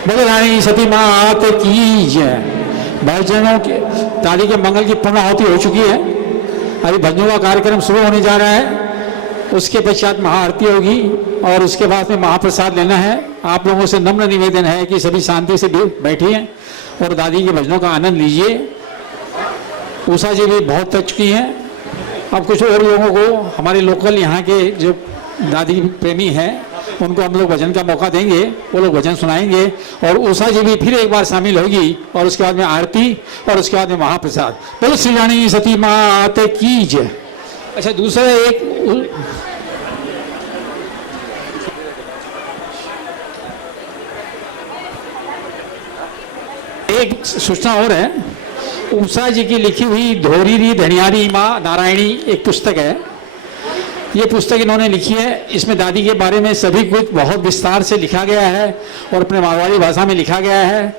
बोले रानी सती मात की जय। भजनों के दादी के मंगल की पूर्णाहुति हो चुकी है। अभी भजनों का कार्यक्रम शुरू होने जा रहा है। उसके पश्चात महाआरती होगी और उसके बाद में महाप्रसाद लेना है। आप लोगों से नम्र निवेदन है कि सभी शांति से बैठिए और दादी के भजनों का आनंद लीजिए। उषा जी भी बहुत थक चुकी हैं। अब कुछ और लोगों को, हमारे लोकल यहाँ के जो दादी प्रेमी हैं, उनको हम लोग भजन का मौका देंगे। वो लोग भजन सुनाएंगे और उषा जी भी फिर एक बार शामिल होगी और उसके बाद में आरती और उसके बाद में महाप्रसाद। बोलो श्री रानी सती मात की जय। अच्छा, दूसरा एक सूचना और है। उषा जी की लिखी हुई धोरी री धनियारी माँ नारायणी एक पुस्तक है। ये पुस्तक इन्होंने लिखी है। इसमें दादी के बारे में सभी कुछ बहुत विस्तार से लिखा गया है और अपने मारवाड़ी भाषा में लिखा गया है।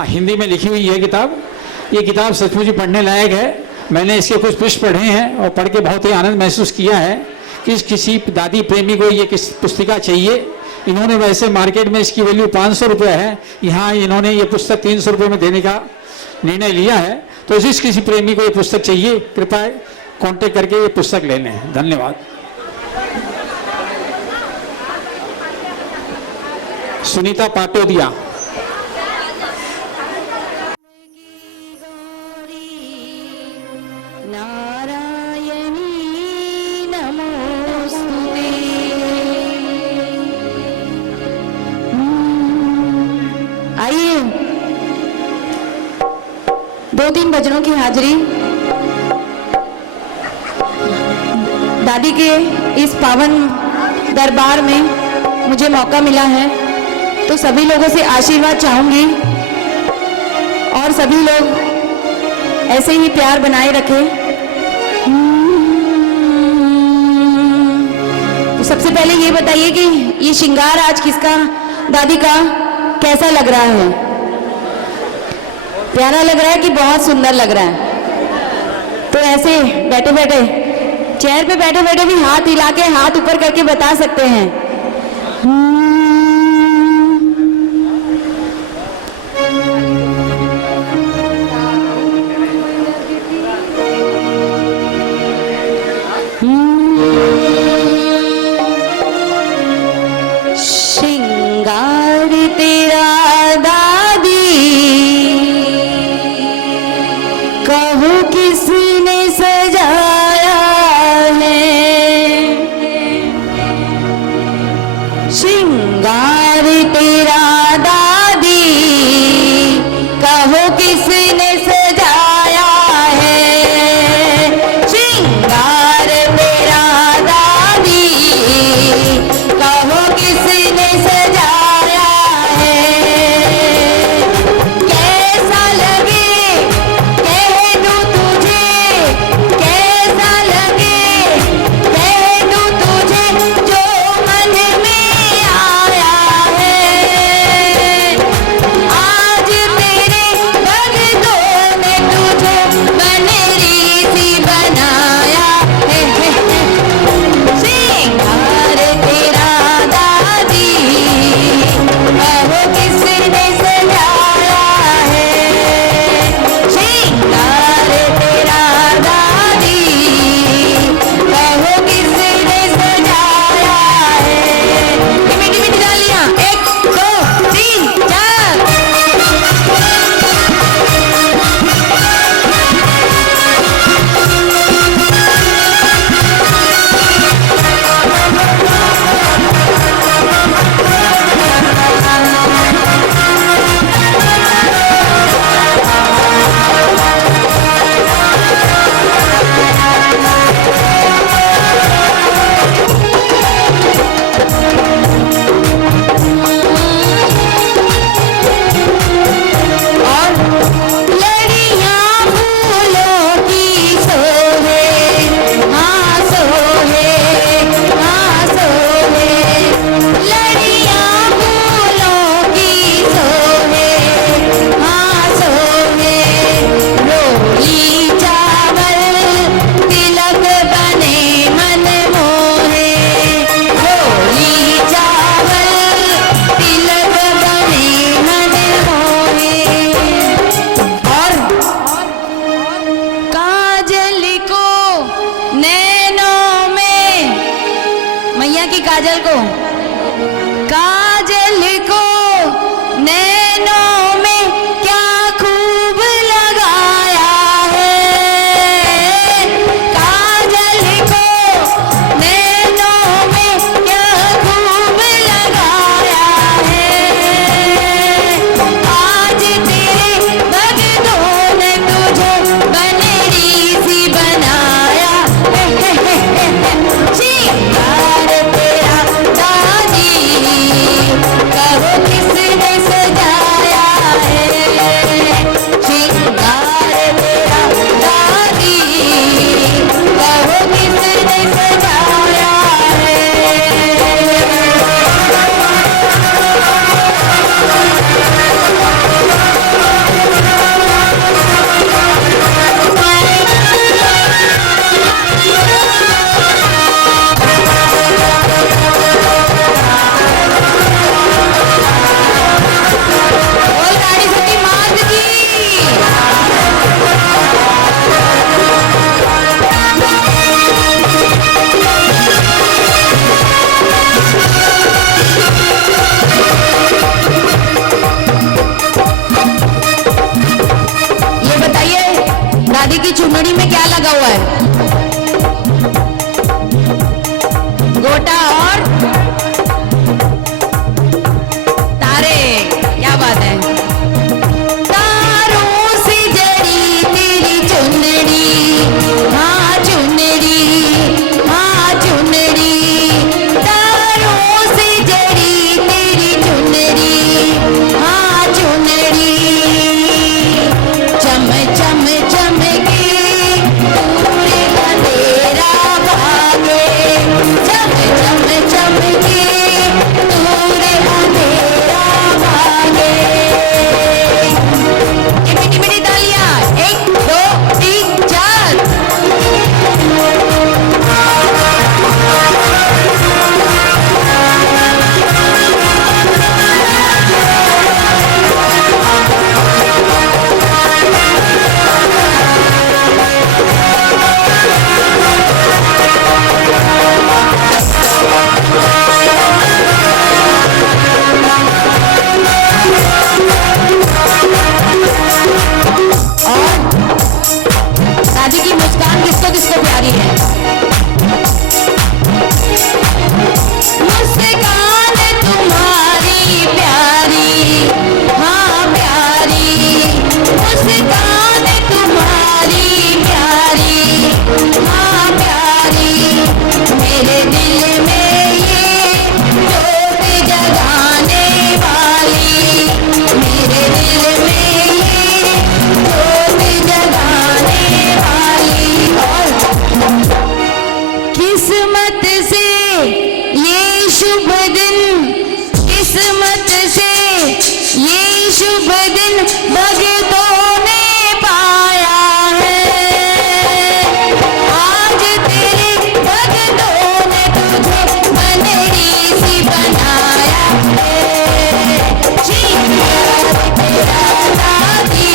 हिंदी में लिखी हुई है किताब। ये किताब सचमुच पढ़ने लायक है। मैंने इसके कुछ पृष्ठ पढ़े हैं और पढ़ के बहुत ही आनंद महसूस किया है कि किसी दादी प्रेमी को ये किस पुस्तिका चाहिए। इन्होंने वैसे मार्केट में इसकी वैल्यू 500 रुपये है। यहाँ इन्होंने ये पुस्तक 300 रुपये में देने का निर्णय लिया है। तो जिस किसी प्रेमी को ये पुस्तक चाहिए, कृपया कांटेक्ट करके ये पुस्तक ले लें। धन्यवाद। सुनीता पाटोदिया। आइए, 2-3 भजनों की हाजिरी। दादी के इस पावन दरबार में मुझे मौका मिला है, तो सभी लोगों से आशीर्वाद चाहूंगी और सभी लोग ऐसे ही प्यार बनाए रखें। तो सबसे पहले ये बताइए कि ये श्रृंगार आज किसका, दादी का कैसा लग रहा है? प्यारा लग रहा है कि बहुत सुंदर लग रहा है? तो ऐसे बैठे बैठे, चेयर पे बैठे बैठे भी हाथ हिला के, हाथ ऊपर करके बता सकते हैं। श्रृंगार तेरा दादी, कहूँ किसने सजाया है? श्रृंगार की काजल को, काजल को नैनों में क्या खूब लगाया है, काजल को नैनों में क्या खूब लगाया है, आज तेरे भक्तों ने तुझे बनरी सी बनाया श्रृंगार तेरा दादी, कहो किसने सजाया है, श्रृंगार तेरा दादी, कहो किसने सजाया है। बोल रानी सती मात की। ये बताइए दादी की चुनरी में क्या लगा हुआ है? गोटा और तारे, क्या बात है। तारों से जड़ी तेरी चुनरी, हाँ चुनरी, हाँ चुनरी, तारों से जड़ी तेरी चुनरी, हाँ चुनरी, चम चम चमके पूरे अंधेरा भागे, चम चम चमके पूरे अंधेरा भागे। ये मीठी मीठी तालियां, 1 2 3 4। और दादी की मुस्कान किसको किसको प्यारी है? मुस्कान तुम्हारी प्यारी, हाँ प्यारी, मुस्कान तुम्हारी प्यारी, हाँ प्यारी, मेरे दिल में ये जोत जगाने वाली, मेरे दिल में ये जोत जगाने वाली। और किस्मत से ये शुभ दिन, किस्मत से ये शुभ दिन भक्तों ने पाया है, आज तेरे भक्तों ने तुझे बनरी सी बनाया है, श्रृंगार तेरा दादी,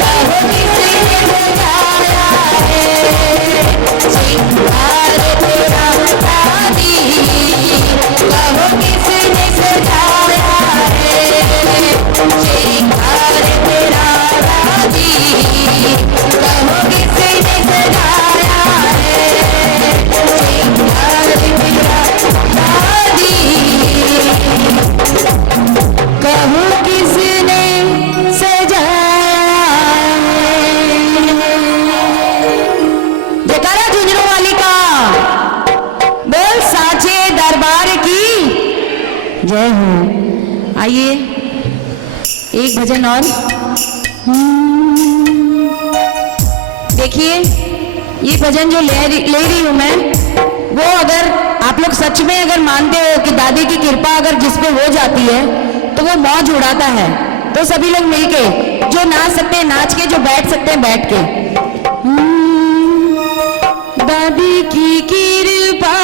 कहो किसने सजाया है, श्रृंगार तेरा दादी, कहो किसने सजाया है, श्रृंगार तेरा दादी, कहो किसने सजाया है, श्रृंगार तेरा दादी, कहो किसने सजाया है। जयकारा झुंझुनू वाली का, बोल साचे दरबार की जय हो। आइए एक भजन और। देखिए ये भजन जो ले रही हूं मैं, वो अगर आप लोग सच में अगर मानते हो कि दादी की कृपा अगर जिस पे हो जाती है तो वो मौज उड़ाता है, तो सभी लोग मिलके जो नाच सकते हैं नाच के, जो बैठ सकते हैं बैठ के। दादी की कृपा,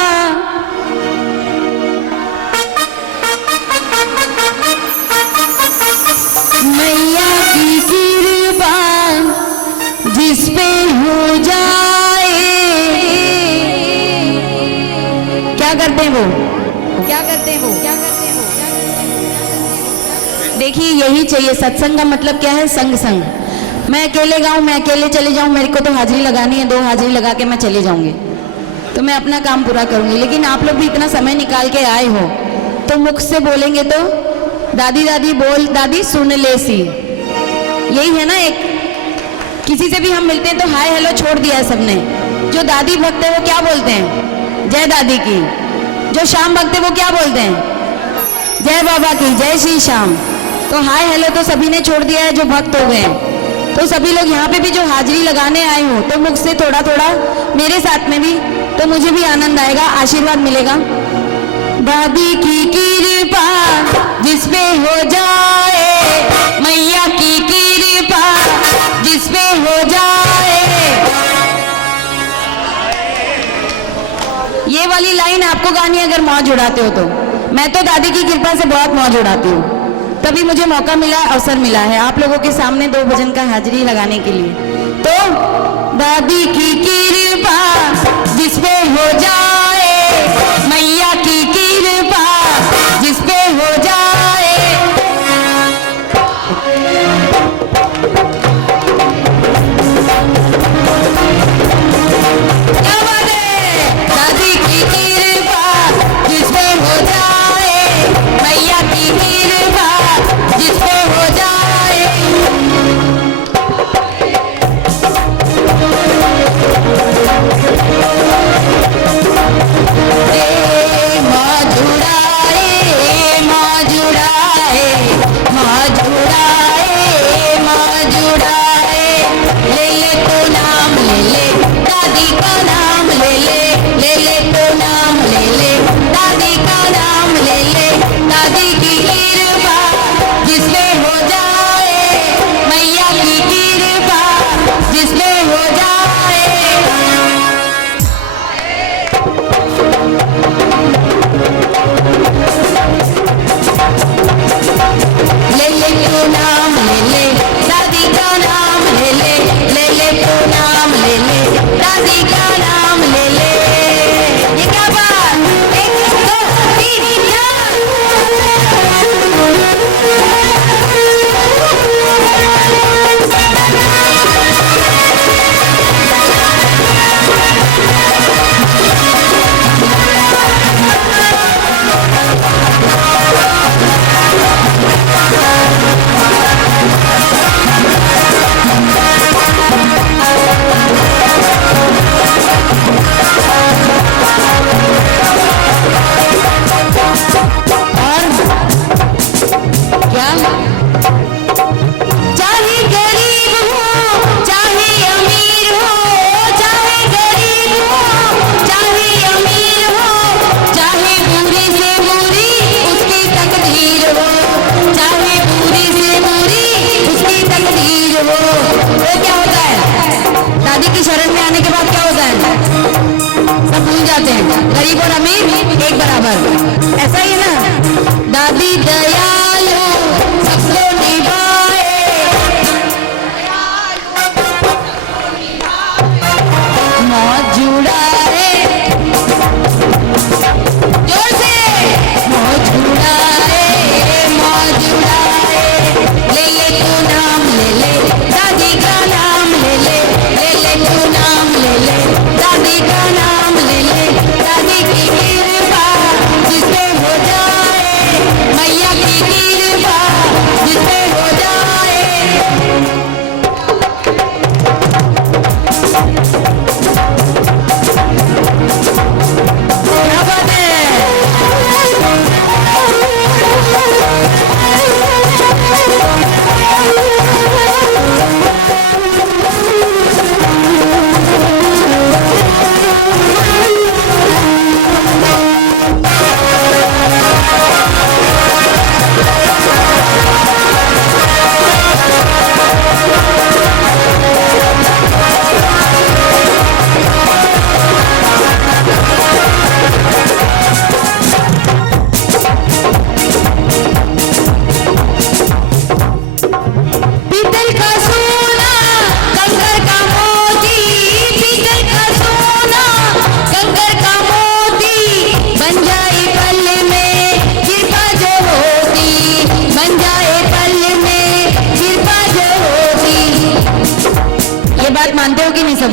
मैया की कृपा जिस पे हो जाए, क्या करते हैं देखिए यही चाहिए, सत्संग का मतलब क्या है? संग संग। मैं अकेले गाऊं, मैं अकेले चले जाऊं, मेरे को तो हाजिरी लगानी है, 2 हाजिरी लगा के मैं चली जाऊंगी, तो मैं अपना काम पूरा करूंगी। लेकिन आप लोग भी इतना समय निकाल के आए हो, तो मुख से बोलेंगे तो दादी दादी बोल, दादी सुन ले सी, यही है ना। एक किसी से भी हम मिलते हैं तो हाय हेलो छोड़ दिया है सबने। जो दादी भक्त है वो क्या बोलते हैं? जय दादी की। जो श्याम भक्त है वो क्या बोलते हैं? जय बाबा की, जय श्री श्याम। तो हाय हेलो तो सभी ने छोड़ दिया है जो भक्त हो गए हैं। तो सभी लोग यहाँ पे भी जो हाजिरी लगाने आए हो, तो मुख से थोड़ा थोड़ा मेरे साथ में भी, तो मुझे भी आनंद आएगा, आशीर्वाद मिलेगा। दादी की कृपा जिस पे हो जाए, मैया की कृपा जिस पे हो जाए। ये वाली लाइन आपको गानी है अगर मौज उड़ाते हो तो। मैं तो दादी की कृपा से बहुत मौज उड़ाती हूँ, तभी मुझे मौका मिला, अवसर मिला है आप लोगों के सामने 2 भजन का हाजिरी लगाने के लिए। तो दादी की कृपा जिस पे हो जाए, मैया की कृपा जिस पे हो जाए। क्या बात है? दादी की कृपा जिस पे हो जाए, मैया की कृपा जिस पे हो जाए। जाते हैं, गरीब और अमीर एक बराबर, ऐसा ही है ना। दादी दयालु सबको निभाए, मौज जुड़ाए, जोर से मौज जुड़ाए, मौज जुड़ाए। ले ले तू नाम ले ले, दादी का नाम ले ले, ले ले तू नाम ले ले, दादी का नाम ले ले। दादी की कृपा जिस पे हो जाए, मैया की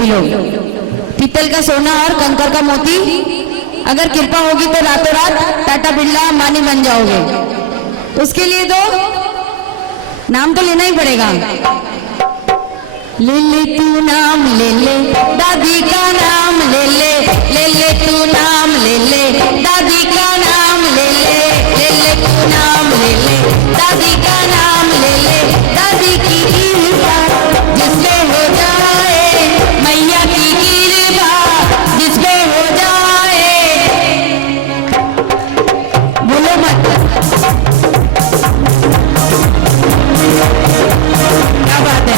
लोग, पीतल का सोना और कंकर का मोती। अगर कृपा होगी तो रातों रात टाटा बिरला अंबानी बन जाओगे। उसके लिए तो नाम तो लेना ही पड़ेगा। ले ले तू नाम ले ले, दादी का नाम ले ले तू नाम ले ले, दादी का नाम ले ले तू नाम ले ले, दादी का नाम ले ले। दादी की कृपा जिसपे हो जाए, मैया की कृपा जिसपे हो जाए, बोलो मत। क्या बात है।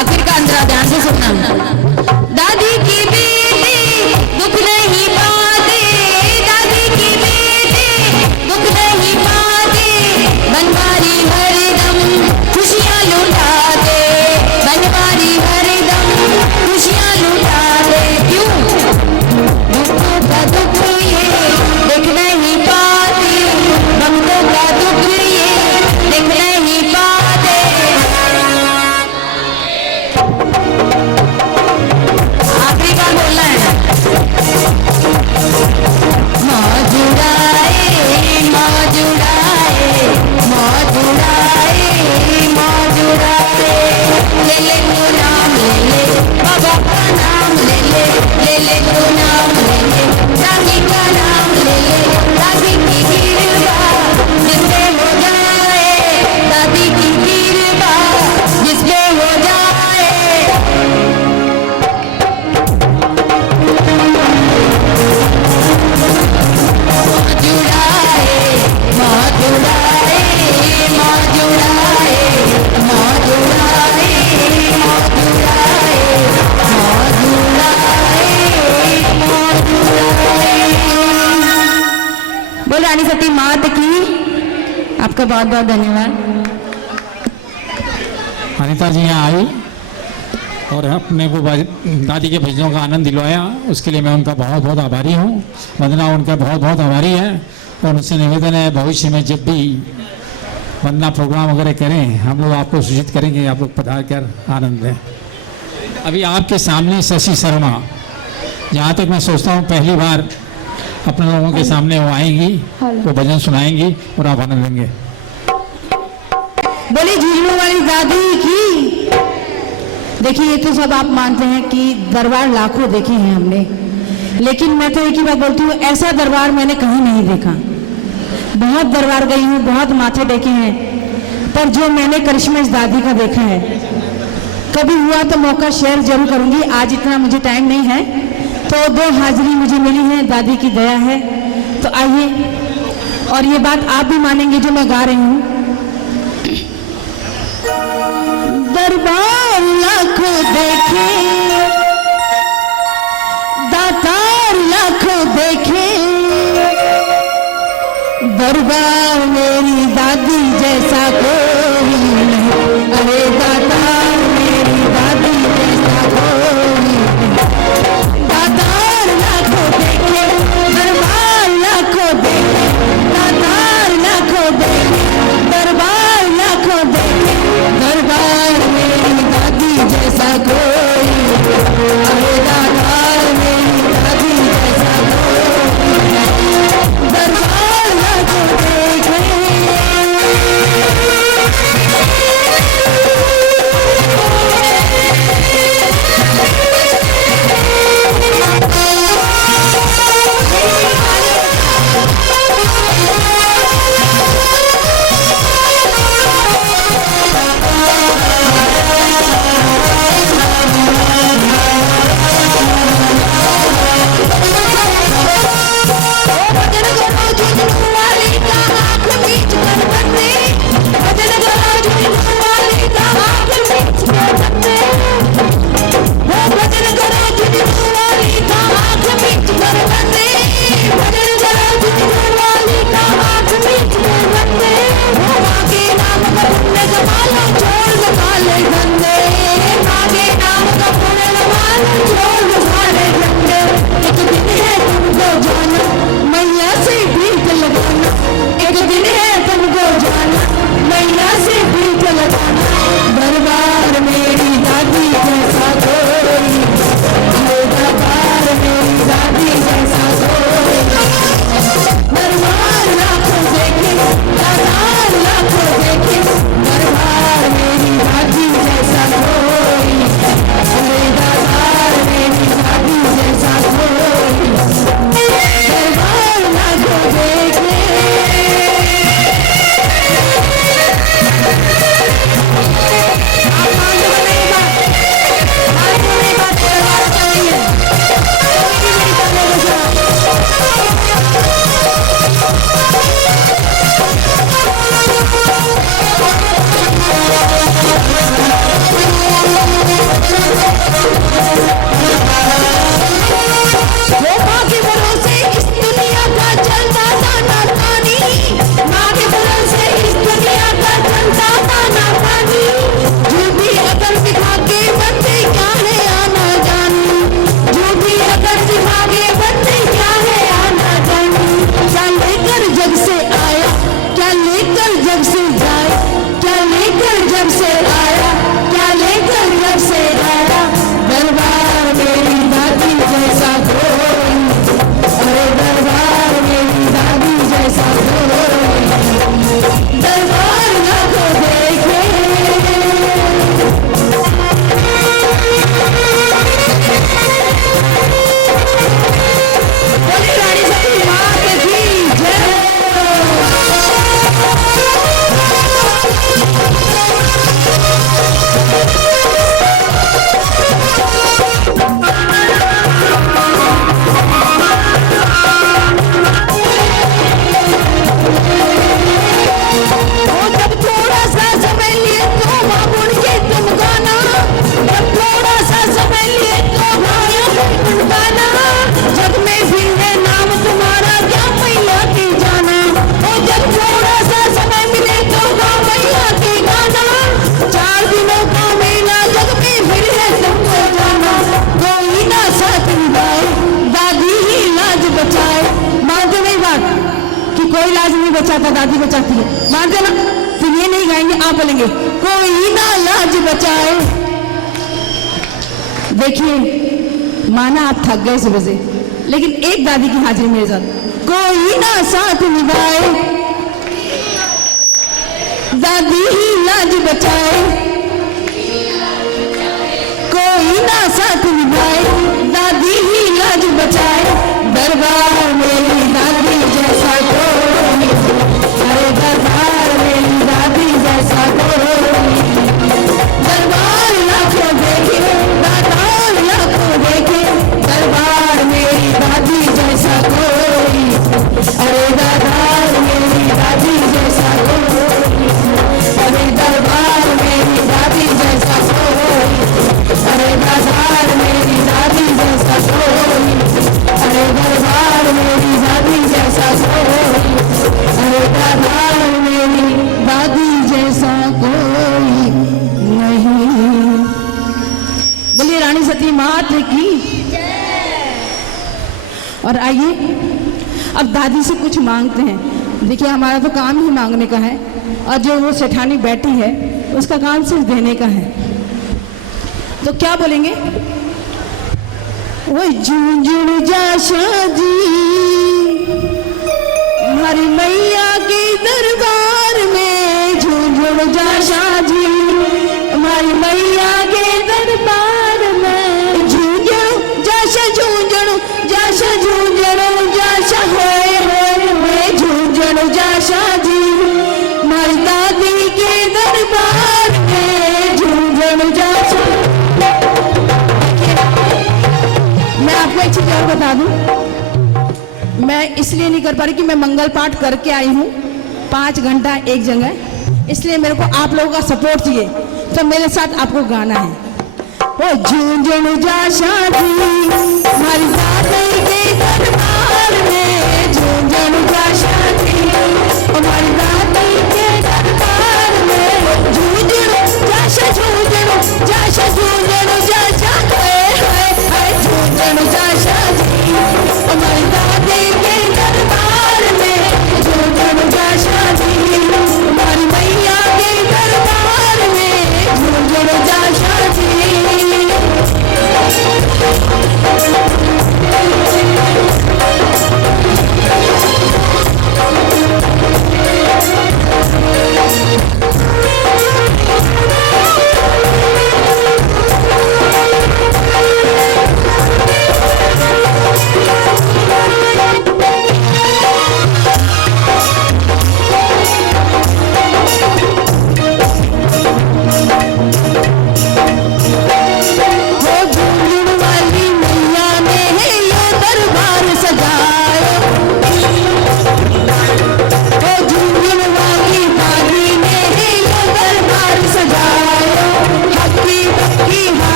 आखिर का अंतरा ध्यान से सुनना। दादी की बेटी दुख नहीं पाते, दादी की बेटी दुख नहीं पाते, बनवारी हरदम खुशियाँ लुटाते, बनवारी हरदम खुशियाँ लुटाते। क्यों? भक्तों का दुख ये देख नहीं पाते, भक्तों का दुख ये देख नहीं पाते। आखिरी बार बोलना है। मौजूदाए मौजूदाए मौजूदाए मौजूदाए, ले ले तू नाम ले ले, बाबा का नाम ले ले तू नाम ले ले, दादी का नाम ले ले, दादी की कृपा जिसपे हो जाए, दादी की कृपा जिसपे हो जाए। बोल रानी सती मात की। आपका बहुत बहुत धन्यवाद। अनिता जी यहाँ आई और अपने को दादी के भजनों का आनंद दिलवाया, उसके लिए मैं उनका बहुत बहुत आभारी हूँ। वंदना उनका बहुत बहुत आभारी है और उनसे निवेदन है भविष्य में जब भी वंदना प्रोग्राम वगैरह करें हम लोग आपको सूचित करेंगे, आप लोग पधार कर आनंद लें। अभी आपके सामने शशि शर्मा, जहाँ तक मैं सोचता हूँ पहली बार अपने लोगों के सामने वो आएंगी, वो भजन सुनाएंगी और आप आनंद लेंगे। बोली झूलने वाली दादी की। देखिए ये तो सब आप मानते हैं कि दरबार लाखों देखे हैं हमने, लेकिन मैं तो एक ही बात बोलती हूँ, ऐसा दरबार मैंने कहीं नहीं देखा। बहुत दरबार गई हूँ, बहुत माथे देखे हैं, पर जो मैंने करिश्मा इस दादी का देखा है, कभी हुआ तो मौका शेयर जरूर करूंगी। आज इतना मुझे टाइम नहीं है, तो 2 हाजिरी मुझे मिली है, दादी की दया है। तो आइए, और ये बात आप भी मानेंगे जो मैं गा रही हूँ। दरबार लाखों देखे, दातार लाखों देखे, दरबार मेरी दादी जैसा कोई नहीं। अरे दातार मेरी दादी जैसा कोई नहीं। दातार लाखों देखे, दरबार लाखों देखे, दातार लाखों देखे, दरबार लाखों देखे, दरबार मेरी दादी जैसा कोई नहीं। अरे दातार मेरी दादी जैसा कोई नहीं। दरबार लाखों देखे। लेकर जब से जाए, क्या लेकर जब से आया, क्या लेकर जब से आया, दरबार मेरी दादी जैसा कोई, अरे दरबार मेरी दादी जैसा कोई, दरबार ना को देखे। बोली रानी सती मात की जय। जब थोड़ा सा समय लिए तो माँ मुड़ के तुम गाना, जब थोड़ा सा समय लिए तो भाइयों तुम गाना, जग में भी है नाम तुम्हारा क्या मैया की जाना। ओ जब थोड़ा सा समय मिले तो गाओ मैया की गाना, 4 दिनों का मेला जग में फिर है तुमको जाना। कोई ना साथ निभाए, दादी ही लाज बचाए। मानते नहीं बात कि कोई लाज नहीं बचाता, दादी बचाती है, मानते ना। तो ये नहीं गाएंगे, आप बोलेंगे कोई ना लाज बचाए। देखिए माना आप थक गए सुबह से, लेकिन एक दादी की हाजिरी मेरे साथ, कोई ना साथ निभाए, दादी ही लाज बचाए, कोई ना साथ निभाए, दादी ही लाज बचाए, दरबार मेरी दादी जैसा कोई, अरे दरबार मेरी दादी जैसा कोई, दरबार लाखों देखे, दातार लाखों देखे, दरबार मेरी दादी जैसा कोई, अरे दरबार मेरी दादी जैसा कोई, अरे दरबार मेरी दादी जैसा कोई, अरे दरबार मेरी दादी जैसा कोई, अरे दरबार मेरी दादी जैसा कोई, अरे दरबार मेरी दादी जैसा कोई नहीं। बोलिए रानी सती मात की। और आइए अब दादी से कुछ मांगते हैं। देखिए हमारा तो काम ही मांगने का है, और जो वो सेठानी बैठी है उसका काम सिर्फ देने का है। तो क्या बोलेंगे? वो झुंझुन जाशा जी हमारी मैया के दरबार में, झुंझुन जाशा जी हमारी मैया के दरबार में, झुंझुन जाशा झुंझुन जाशा झुंझुन जाशा होए झुंझुन जाशा जी हमारी दादी के दरबार में, झुंझुन जाशा। मैं आपको एक चीज और बता दूं, मैं इसलिए नहीं कर पा रही कि मैं मंगल पाठ करके आई हूँ 5 घंटा एक जगह, इसलिए मेरे को आप लोगों का सपोर्ट चाहिए, तो मेरे साथ आपको गाना है। ओ झुंझुन जाशा जी हमारी दादी के दरबार में, झुंझुन जाशा जी हमारी दादी के दरबार में, झुंझुन जाशा झुंझुन जाशा झुंझुन जाशा झुंझुन जाशा जी हमारी दादी के दरबार में, झुंझुन जाशा जी हमारी मैया के दरबार में, झुंझुन जाशा जी।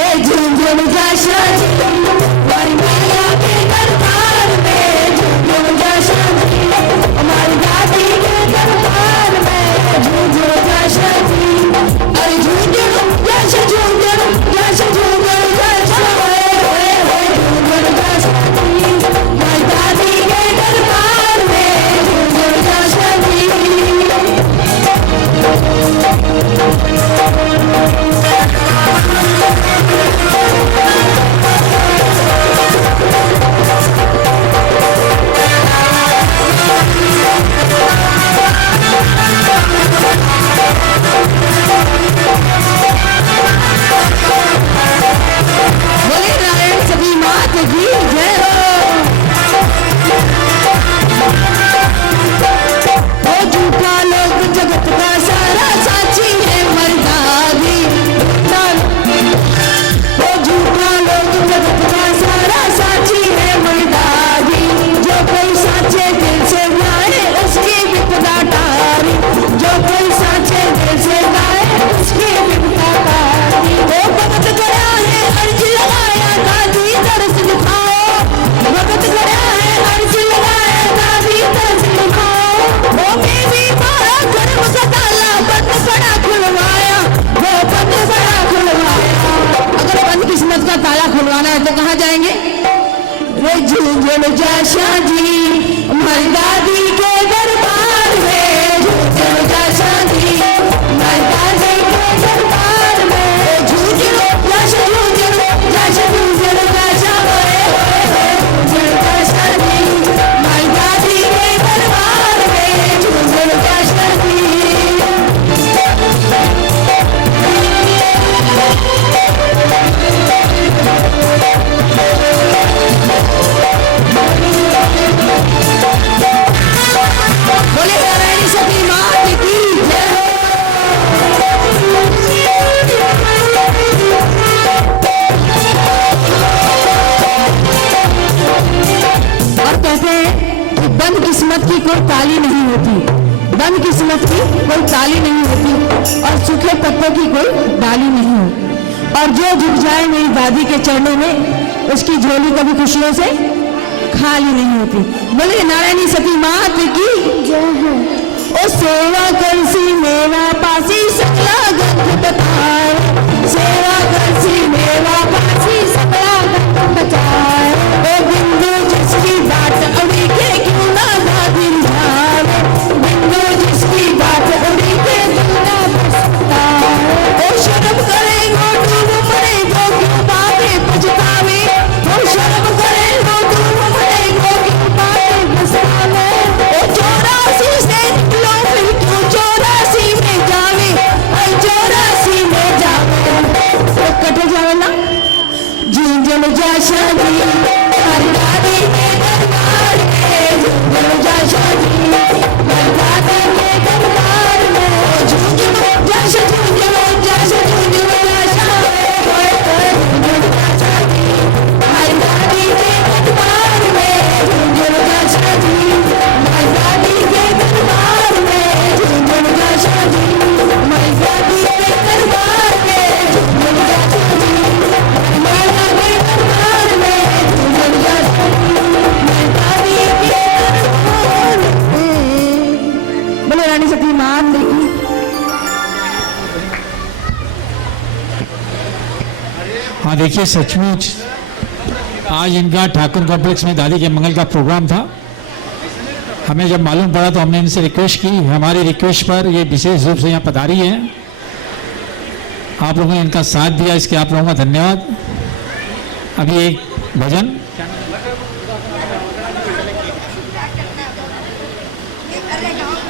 ये झुंझुन जैसा जी हमारी मैया के दरबार में, झुंझुन जैसा जी हमारी दादी के दरबार में, झुंझुन जैसा जी। अरे झुंझुन जैसा, झुंझुन जैसा, झुंझुन जैसा, झुंझुन जैसा जी हमारी दादी के दरबार में, झुंझुन जैसा जी। बोले नारायण सभी मात की जय हो। वो झूठा लोग जगत का सारा साची है मर्दादी, वो झूठा लोग जगत का सारा साची है मर्दादी। जो कोई साचे दिल से गाए उसकी विपदा टारी, जो कोई साचे दिल से गाए उसकी विपदा टारी। वो भगत गया है अर्ज लगाया दादी दर्श दिखाओ, भगत गया है अर्ज लगाया दादी दर्श दिखाओ। वो मेरी मारा कर्म का ताला बंद बड़ा खुलवाया, वो बंद बड़ा खुलवाया। अगर बंद किस्मत का ताला खुलवाना है तो कहाँ जाएंगे? रे झुंझुन जैसा जी हमारी दादी के दरबार में, झुंझुन जैसा जी हमारी दादी के दरबार में, झुंझुन जैसा, झुंझुन जैसा, झुंझुन जैसा, झुंझुन जैसा जी हमारी दादी के दरबार में, झुंझुन जैसा जी। बोले नारायणी सती मात की जय हो। और कहते हैं कि बंद किस्मत की कोई ताली नहीं होती, बंद किस्मत की कोई ताली नहीं होती, और सूखे पत्तों की कोई डाली नहीं होती। और जो झुक जाए मेरी दादी के चरणों में उसकी झोली कभी खुशियों से खाली नहीं होती। बोले नारायणी सती मात की जय हो। ओ सेवा करसी मेवा पासी सकला गंध बताए, सेवा करसी मेवा पासी सकला गंध बचाए। ओ बिंदु जिसकी बात उड़ी के क्यों ना दादी जाए, बिंदु जिसकी बात उड़ी के क्यों ना बसता। ओ शर्म करे गो डूब पड़े गो क्यों बातें पछतावे, ओ शर्म करे गो डूब पड़े गो क्यों बातें पछतावे। ओ 84 से निकलो फिर क्यों 84 में जावे, और 84 में जावे तो कट जावे ना। झुंझुन जैसा जी हमारी दादी के दरबार में, झुंझुन जैसा जी हमारी दादी के दरबार में, झुंझुन जैसा, झुंझुन जैसा, झुंझुन जैसा, झुंझुन जैसा जी हमारी दादी के दरबार में, झुंझुन जैसा जी हमारी दादी के दरबार में, झुंझुन जैसा जी हमारी दादी के दरबार में, झुंझुन जैसा जी हमारी दादी के दरबार में, झुंझुन जैसा जी हमारी दादी के दरबार में। बोले रानी सती मात की। हाँ देखिए, सचमुच आज इनका ठाकुर कॉम्प्लेक्स में दादी के मंगल का प्रोग्राम था। हमें जब मालूम पड़ा तो हमने इनसे रिक्वेस्ट की, हमारी रिक्वेस्ट पर ये विशेष रूप से यहाँ पधारी हैं। आप लोगों ने इनका साथ दिया, इसके आप लोगों का धन्यवाद। अभी एक भजन,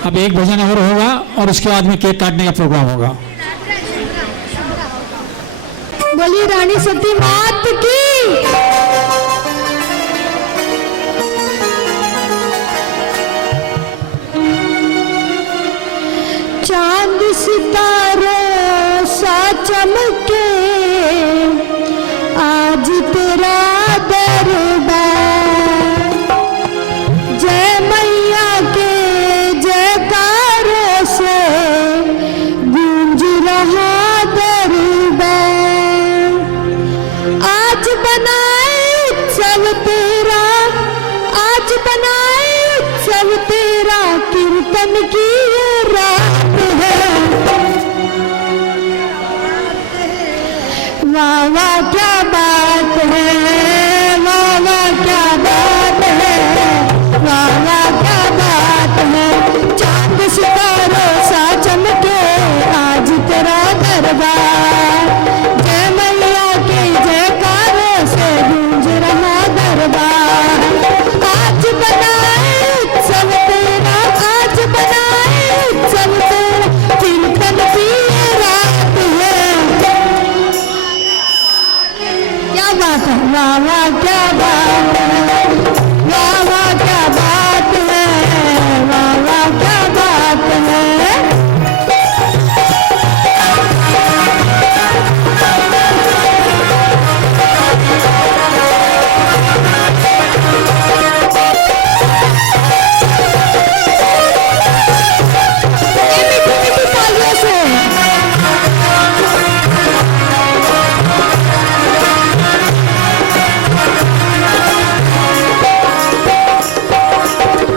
अब एक भजन और होगा और उसके बाद में केक काटने का प्रोग्राम होगा। बोली रानी सती मात की। चांद सितारों सा चमके आज तेरा दरबार, जय मैया के जयकारों से गूंज रहा दरबार। बनाए उत्सव तेरा, आज बनाए उत्सव तेरा, कीर्तन की ये रात है। वाह वाह क्या बात है, वाह वाह क्या बात है, वाह वाह क्या बात है। चांद सितारों सा चमके आज तेरा दरबार, जय मैया के जयकारों से गूंज रहा दरबार। आज बनाए उत्सव तेरा, आज बनाए उत्सव तेरा, कीर्तन की ये रात है। क्या बात है, वाह वाह क्या बात है, वाह वाह क्या बात है, वाह वाह क्या बात है।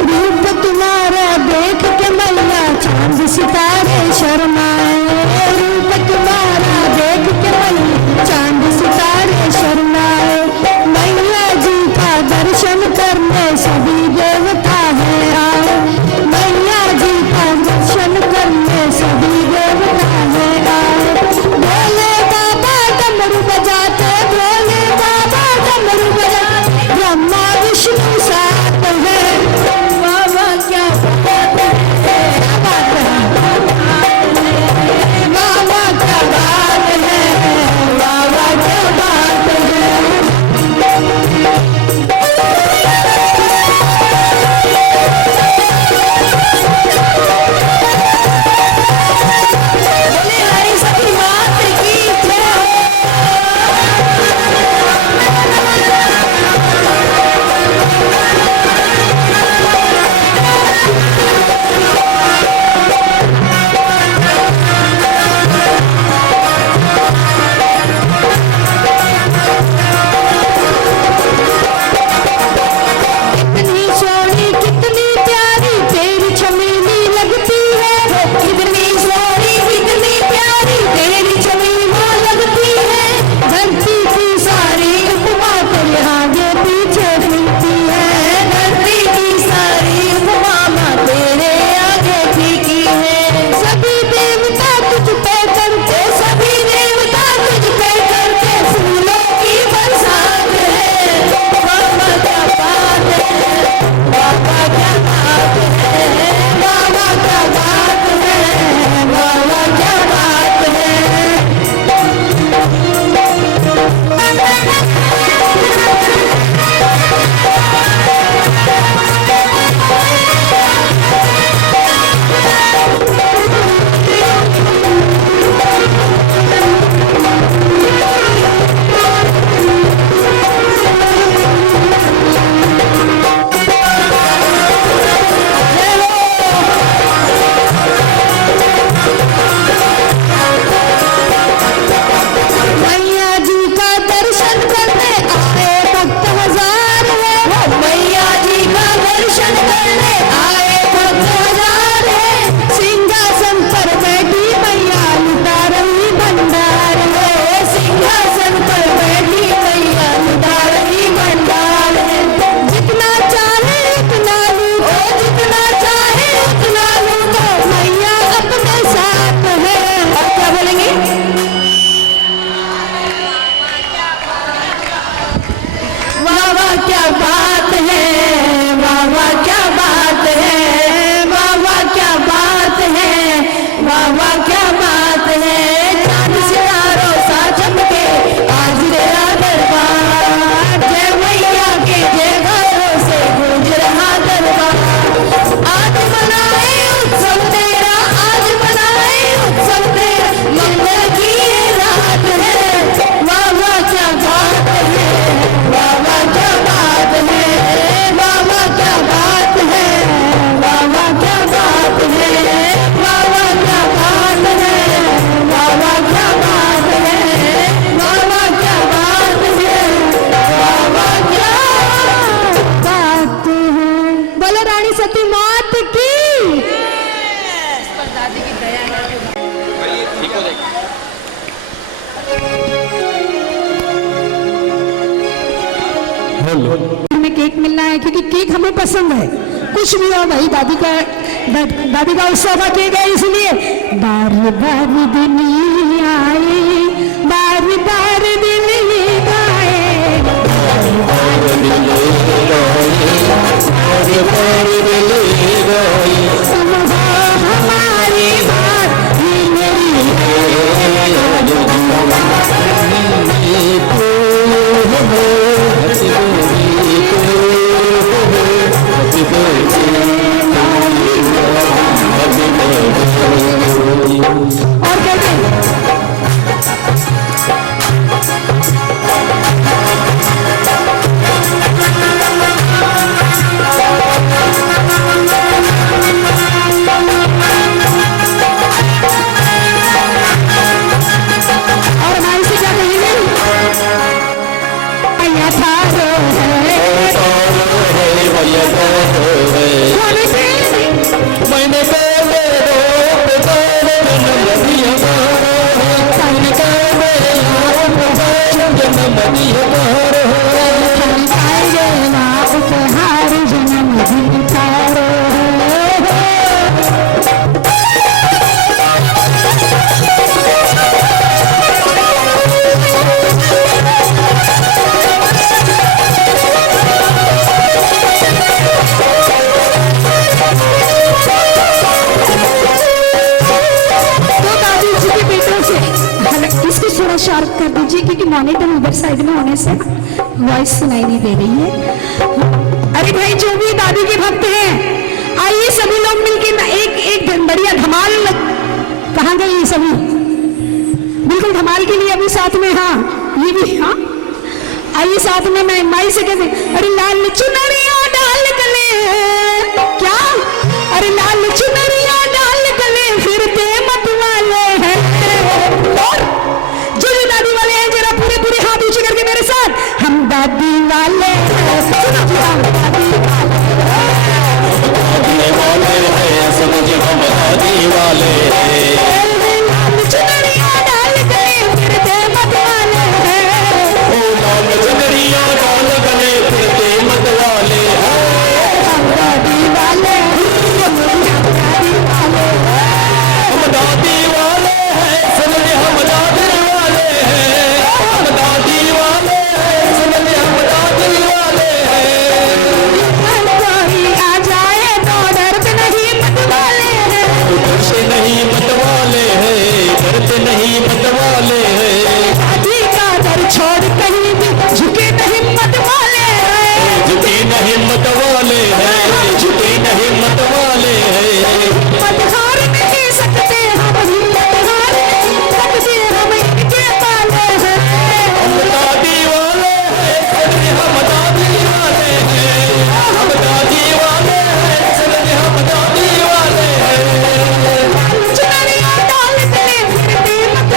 रूप तुम्हारा देख के मैया चांद सितारे शर्माए, रूप तुम्हारा देख के मैया चांद सितारे शर्माए। मैया जी का दर्शन करने सभी देवता है आए, मैया जी का दर्शन करने सभी देवता है आए। भोले बाबा डमरू बजाते, भोले बाबा डमरू बजाते, ब्रह्मा विष्णु साथ है। वाह वाह क्या बात है, क्या बात है, वाह वाह क्या बात है, वाह वाह क्या बात है। बोले हरी सती मात की जय। कितनी सोनी कितनी प्यारी तेरी चमेली लगती है, कितनी सोनी कितनी प्यारी तेरी चमेली लगती है। धरती की सारी उपमा तेरे आगे पीछे फिरती है, धरती की सारी उपमा माँ तेरे आगे फीकी है। सभी देवता तुझ पे करते, सभी देवता तुझ पे करते, फूलों की बरसात है। वाह वाह क्या बात है, वाह वाह क्या बात है, वाह वाह क्या बात है, वाह वाह क्या बात है। मैया जी का दर्शन करने आए भक्त हजार है, मैया जी का दर्शन करने आए भक्त हजार है। सिंहासन पर बैठी मैया लुटा रही भंडार है, सिंहासन पर बैठी मैया लुटा रही भंडार है। जितना चाहे उतना लूटो, जितना चाहे उतना लूटो, मैया अपने साथ है। और क्या बोलेंगे? वाह वाह क्या बात है, वाह वाह क्या बात है, वाह वाह क्या बात है, वाह वाह क्या बात है। चांद सितारों सा चमके आज तेरा दरबार, जय मैया के जयकारों से गूंज रहा दरबार। आज बनाए उत्सव तेरा, आज बनाए उत्सव तेरा, मंगल की ये रात है। वाह वाह क्या बात है, वाह वाह क्या बात है, बोलो। हमें केक मिलना है क्योंकि केक हमें पसंद है, कुछ भी हो भाई। दादी का उत्सव का केक है, इसलिए बार बार दिन आए, बार बार दिन आए, हमारी बात और कहते और हमारे से क्या कहेंगे, भैया थारो है, उपहार जन्मदिन थारो इसको थोड़ा शार्प कर दीजिए क्योंकि मॉनिटर उधर साइड में होने से वॉइस सुनाई नहीं दे रही है। अरे भाई जो भी दादी के भक्त हैं, आइए सभी लोग मिलकर ना एक बढ़िया धमाल कहाँ गए ये सभी, बिल्कुल धमाल के लिए अभी साथ में, हाँ ये भी, हाँ आइए साथ में। मैं माई से कहते, अरे लाल चुनरिया डाल गले, क्या, अरे लाल चुनरिया डाल गले फिरते मत वाले हैं। और जो जो दादी वाले हैं जरा पूरे पूरे हाथ ऊंचे करके मेरे साथ, हम दादी वाले हैं, चुनरिया डाल गले फिरते मत वाले हैं, हम दादी वाले कोई आ जाए तो दर्द नहीं मत वाले हैं, दादी का दर छोड़ कहीं भी झुके नहीं मत वाले हैं, मदहार नहीं सकते हम ही, मदहार नहीं सकते हम इनके वाले हैं, चुनरिया डाल गले फिरते मत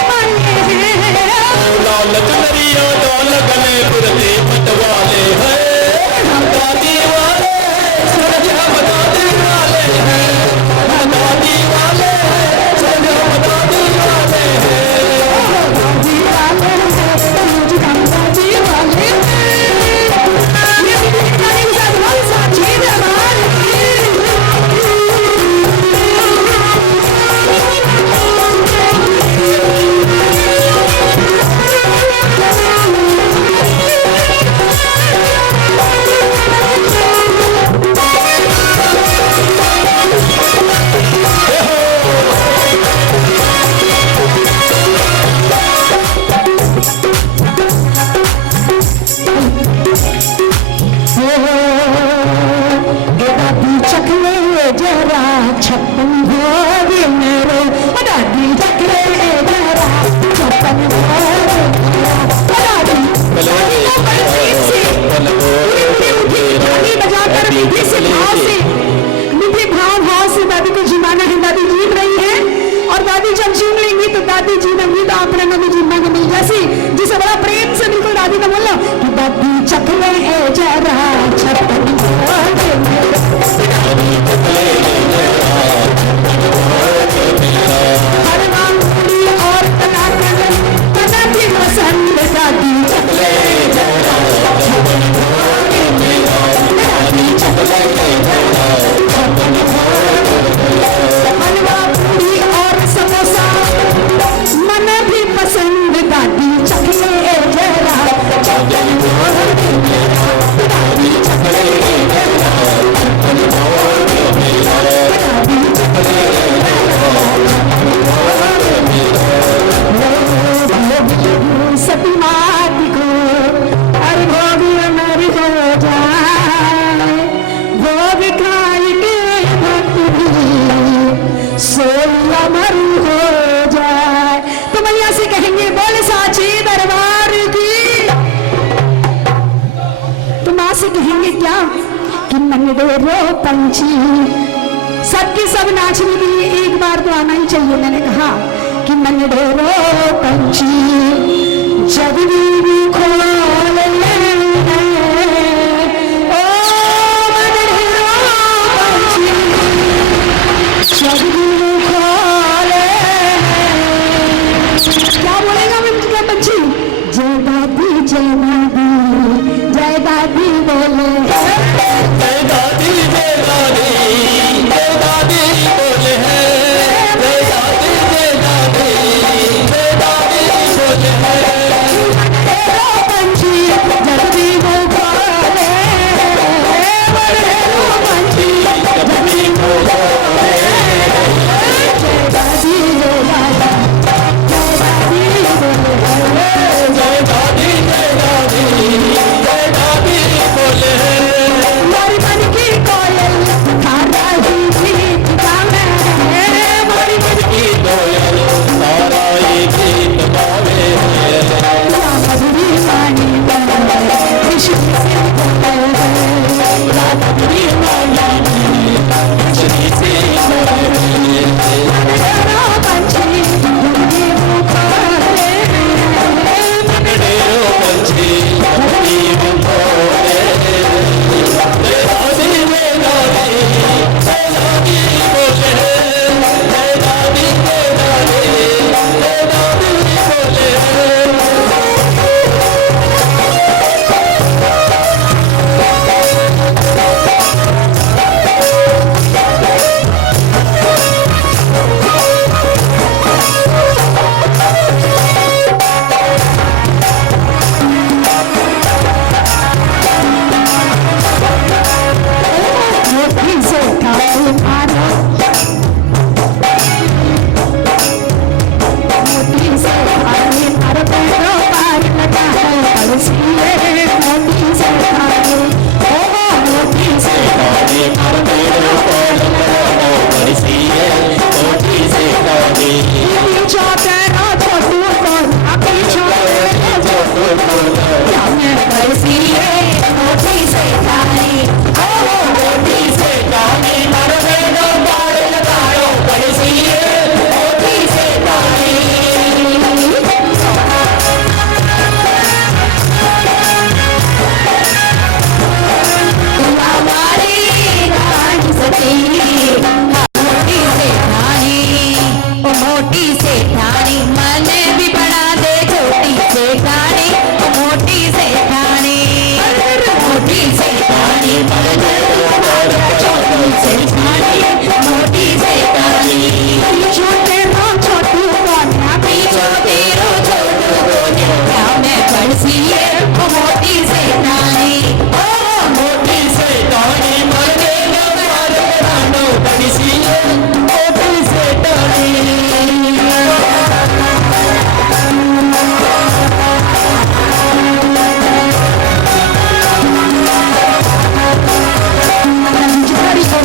वाले हैं, हम दादी वाले दादी वाले हम दादी वाले ये भी गाने के साथ बहुत साथी जवान दादी चखले जरा छप्पन भोग मेरे, दादी चखले जरा छप्पन भोग दादी बजाकर मीठे भाव से दादी को जिमाना है। दादी जीत रही है और दादी जब जीत लेंगी तो दादी जीतेंगी तो आप लोगों को जिम्मा को मिल जैसी, जिसे बड़ा प्रेम से बिल्कुल दादी का बोलो कि दादी चखले जरा छप्पन भोग हरवान और दादी पसंद, दादी चखले जरा छप्पन भोग सती मात को अरे भोग अमर हो जाए, भोग खाई के भक्त भी सोई अमर हो जाए। तो मैया से कहेंगे बोले साची दरबार की। तो माँ से कहेंगे क्या कि मन दे रो पंछी, सबके सब नाचने के लिए एक बार तो आना ही चाहिए। मैंने कहा कि मन दे रो पंछी जब भी खोल ले, ओ मन दे रो पंछी जब भी खोल ले। क्या बोलेगा उनका पंछी? जय दादी जय दादी जय दादी बोले, जय दादी जय दादी जय दादी बोले हैं, जय दादी जय दादी जय दादी बोले हैं। पंछी जब भी वो बोले, पंछी जब भी वो बोले, जय दादी जय दादी जय दादी बोले, जय दादी जय दादी जय दादी बोले हैं। मोरी मन की कोयल खाना ही गीत गावे, मोरी मन की कोयल सारा ये गीत गावे हैं। मधुरी वाणी में खुशी से बोले, मधुरी वाणी खुशी से बोले, पंछी जब भी वो बोले, ढेरों पंछी धरती में बोले। जय दादी जय दादी जय दादी बोले हैं, जय दादी जय दादी जय दादी बोले हैं। मोती से खाए मारो, मोती से खाए मारो, पैरों पार लगा है पड़ोसिए, मोती से खाए, ओ मोती से दादी हर मेरे कोल लगाओ बरसिए, मोती से दादी पीछो तेरा छोटू को पीछो तेरा छोटू बोला, हमें पड़ोसिए, मोती से खाए, ओ मोती से दादी हर मेरे कोल लगाओ बरसिए, मोती से दादी। हमारी रानी सती मोटी से ठानी, ओ मोटी से ठानी मन भी बना दे छोटी से ठानी, ओ मोटी से ठानी, मोटी से दादी हर मेरे कोल छोटी से ठानी, मोटी से ठानी, छोटे रो छोटू कोन्या पीछो तेरो छोटू बोले क्या मैं पड़सिए, ओ मोटी से ठानी, ओ मोती से दादी मरने मार बनानो बरसिए, मोती से दादी। जड़ी को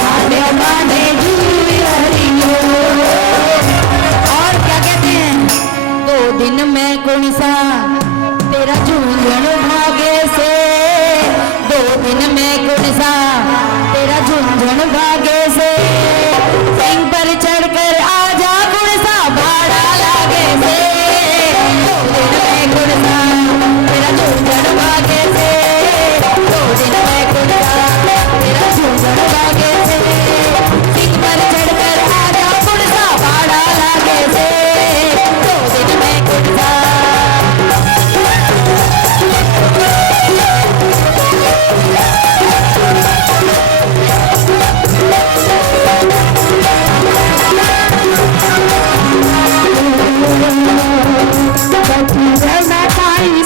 माने माने जी हरियो। और क्या कहते हैं, 2 दिन में कौन सा तेरा झूलन भागे से, 2 दिन में कौन सा तेरा झूलन भागे से, सिंह पर चढ़कर आजा कौन सा भाड़ा लागे से, 2 दिन में कौन सा तेरा झूलन भागे से, 2 दिन में कौन सा तेरा झूलन भागे से, सिंह पर चढ़कर आजा कौन सा भाड़ा लागे से, 2 दिन में कौन सा।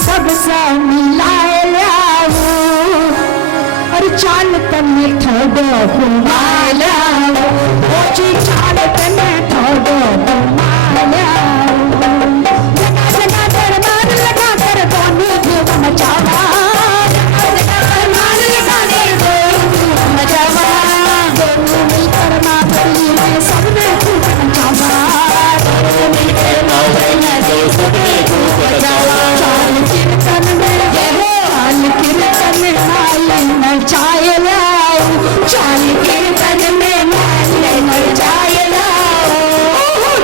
सबसे मिलाए और चाल तने थोड़ो घुमाया, ओची चाल तने थोड़ो घुमाया, लगा दरबार लगा कर दोनों धूम मचावा, दरबार लगा कर दोनों धूम मचावा, दोनों मिलकर माधुरी में सबने धूम मचावा, दोनों मिलकर माधुरी में सबने धूम मचावा। कीर्तन में चाल कीर्तन में माल मचाए लाओ, चाल कीर्तन में माल मचाए लाओ,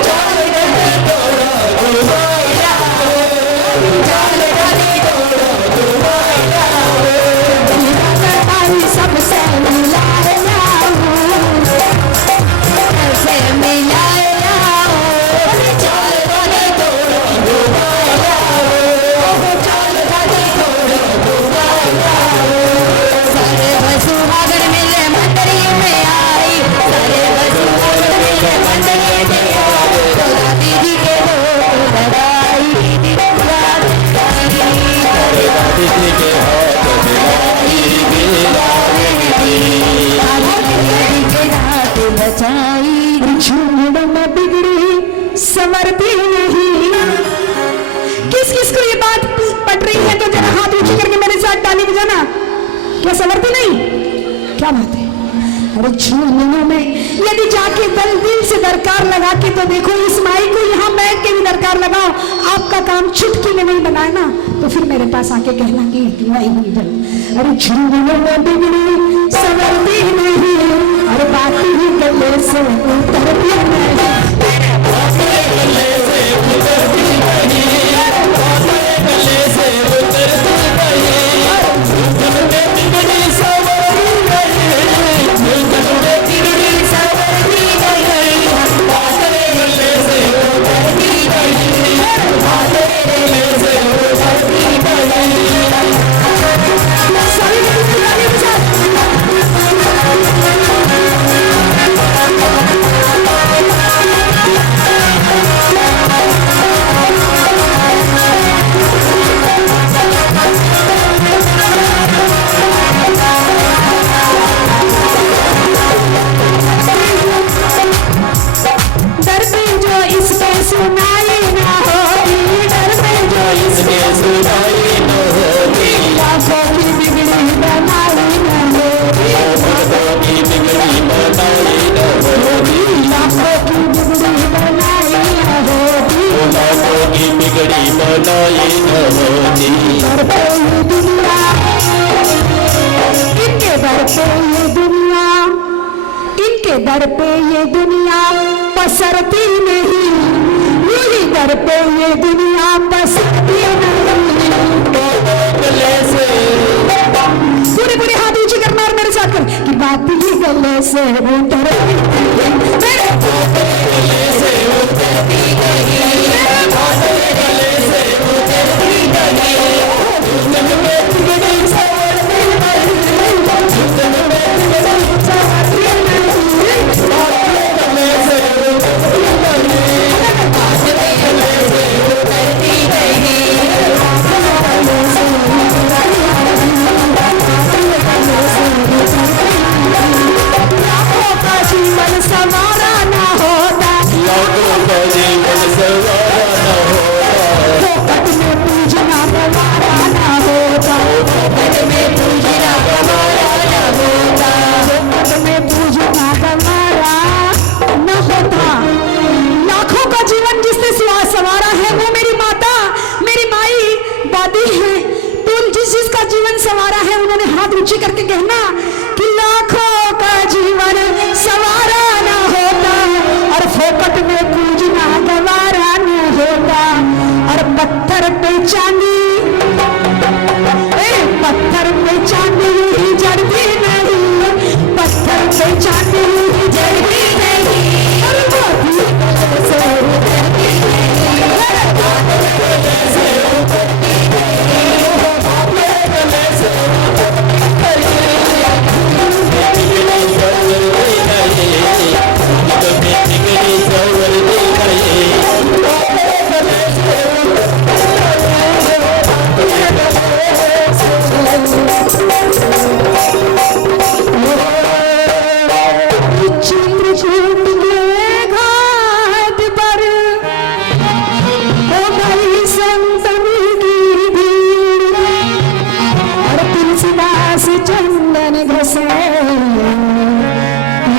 चाल गले तोड़ो घुमाए लाओ, चाल गले तोड़ो घुमाए लाओ, दरबारी सबसे मिलाए लाओ, सबसे मिलाए लाओ, चाल गले तोड़ो घुमाए लाओ, सारे सुहागन मिले मंदिर में आई, सारे सुहागन मिले मंदिर में आई, दादी जी के हाथ लगाई, दादी जी के हाथ बचाई, झूठ में बिगड़ी संवरती नहीं। किस किस को ये बात पट रही है तो जरा हाथ ऊंचे करके मेरे साथ ताली बजाना। क्या समझती नहीं? क्या बात है? अरे झूमने में यदि जाके दिल से दरकार लगा के तो देखो, इस माई को यहाँ बैठ के भी दरकार लगाओ, आपका काम चुटकी में नहीं बनाए ना, तो फिर मेरे पास आके कहना कि नहीं हुई बल। अरे झूमने में बिगड़ी संवरती नहीं, अरे बाकी ही गले से उतरती नहीं, इनके दर पे ये दुनिया पसरती नहीं, यही दर पे ये दुनिया पसरती नहीं। पूरे पूरे हाथ ऊंचे करना और मेरे साथ कर कि बात ही गले से उतरती जीवन सवारा ना होता, फोकट में पूजना गवारा ना होता, फोकट में पूजना गवारा ना होता, फोकट में पूजना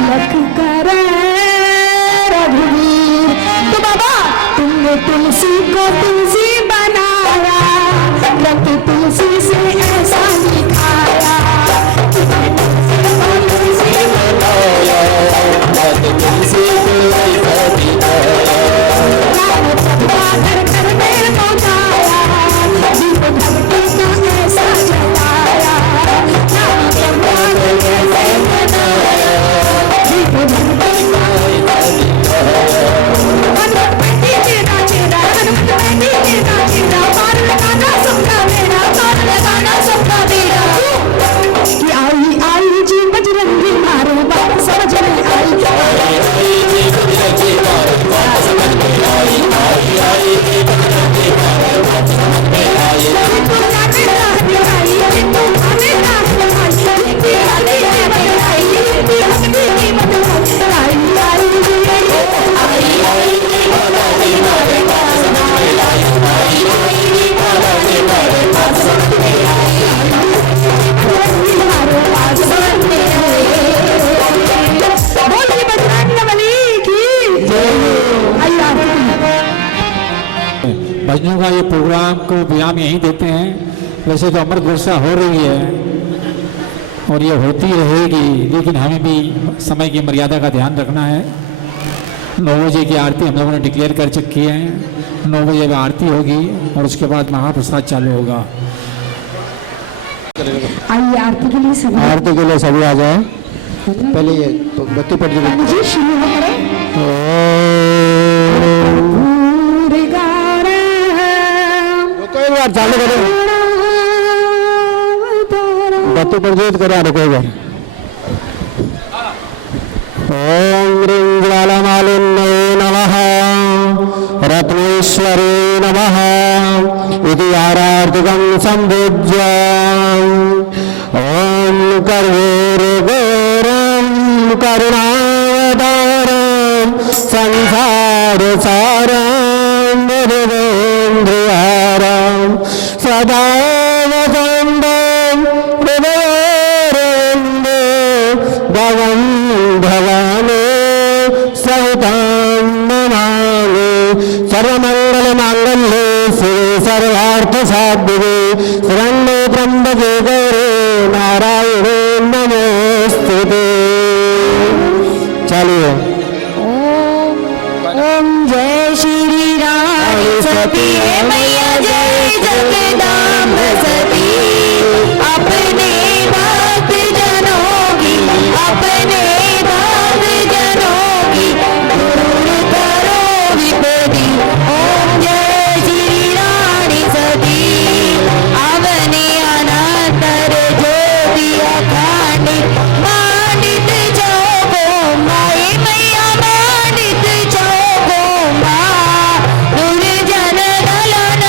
तिलक करे रघुवीर। तो बाबा तुमने तुलसी को तुलसी बनाया, रंग तुलसी से ऐसा दिखाया कि तुलसी बनाया, तुलसी को ऐसा दिखाया। घर घर में पहुंचाया, दीप भक्ति का ऐसा जलाया, राम भगवान कैसे बनाया, दीप भक्ति का ऐसा दिखाया। हनुमत तेरा चेहरा, हनुमत तेरा चेहरा, पार लगाना सबका मेरा, पार लगाना सबका मेरा। कि आई आई जी बजरंगी मारो बात समझ में आई, आई जी बजरंगी मारो बात समझ में आई, आई जी बजरंगी मारो बात समझ में आई। तू गाने गाने आई, तू गाने गाने आई, तेरा दिल बनाई, तेरा दिल बनाई, आई आई आई जी बजरंगी मारो बात समझ में आई, आई जी बजरंगी मारो बात समझ में आई, मारो बात समझ में आई। बोलिए बजरंगबली की जय। आइए भजनों का ये प्रोग्राम को विराम यहीं देते हैं। वैसे तो अमर घोषणा हो रही है और ये होती रहेगी, लेकिन हमें भी समय की मर्यादा का ध्यान रखना है। 9 बजे की आरती हम लोगों ने डिक्लेयर कर चुकी है। 9 बजे में आरती होगी और उसके बाद महाप्रसाद चालू होगा। आइए आरती के लिए सभी, आरती के लिए सभी आ जाए। पहले ये तो बत्ती पड़ जाएगी। जी शुरू हो करें। रुको एक बार, चालू करो, बत्ती पड़ जाए तो करें, रुको एक बार। ओम ह्रीं ज्वालामालिन्ये नमः, रत्नेश्वरे नमः इति आरार्तिकं सम्पूज्य ओम कर्पूरगौरं करुणावतारं संसारसारं निर्वेन्द्रियारं सदा वसन्तं हृदयारविन्दे भवं भवानी सहितं नमामि। सर्वमङ्गलमाङ्गल्ये शिवे सर्वार्थसाधिके शरण्ये त्र्यम्बके गौरी नारायणे नमोस्तुते। चलिए। ओम जय श्री राम सती मैया, जय जगदम्ब सती। अपने भक्त जनों की, अपने भक्त जनों की दूर करो विपत्ति। ओम जय श्री रानी सती, अवनि अनंतर ज्योति अखंडित, मांडित चौको माई मैया, मांडित चौको माँ दुर्जन दलन